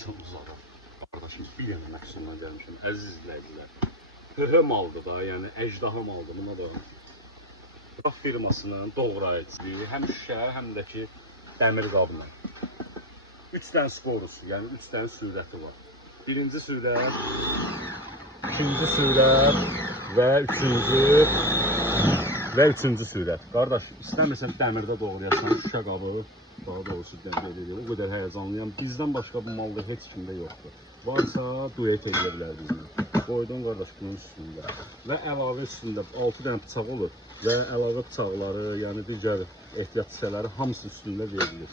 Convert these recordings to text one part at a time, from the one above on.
Açam uzadar. Qardaşım, bir dənə məhsuldan gəlmişəm, əziz izləyicilər. Hıhı maldır da, yəni əjdaha maldır. Buna da Raf firmasının doğrayıcılığı həm şüşə, həm də ki dəmir qabla. 3 dənə skorusu, yəni 3 dənə sürəti var. Birinci sürət, ikinci sürət və üçüncü sürət. Qardaş, istəmirsən dəmirdə doğrayasan, şüşə qabı, daha doğrusu dəmir edir. O qədər həyəcanlıyam. Bizdən başqa bu malda heç kimdə yoxdur. Varsa duet edə bilər bizlə. Qoydum qardaş bunun üstündə. Və əlavə üstündə 6 dənə bıçaq olur və əlavə bıçaqları, yəni digər ehtiyat hissələri hamısı üstündə verilir.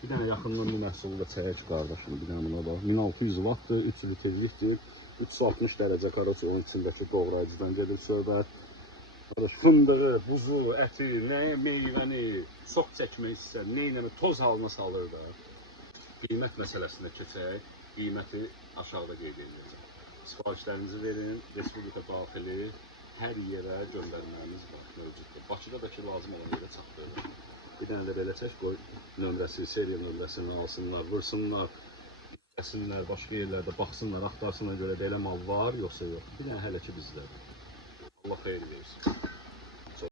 Bir dənə yaxından bu məhsulu da çəkək qardaşım, bir dənə buna bax. 1600 wattdır, 3 litrlikdir, 360 dərəcə qardaş onun içindəki doğrayıcıdan gedir söhbət. Fındığı, buzu, əti, nəyə, meyvəni, çox çəkmək istər, neynəmə, toz halına salır da. Qiymət məsələsinə keçək, qiyməti aşağıda qeyd ediləcək. Sifarişlərinizi verin, Respublika daxili hər yerə göndərməmiz var, mövcuddur. Bakıda da ki, lazım olan yerə çatdırılır. Bir dənə də belə çək, qoy nömrəsi, seriya nömrəsini alsınlar, vursunlar, gəlsinlər, başqa yerlərdə baxsınlar, axtarsınlar görə də elə mal var, yoxsa yox. Bir dənə hələ ki bizdədir. Allah xeyir versin.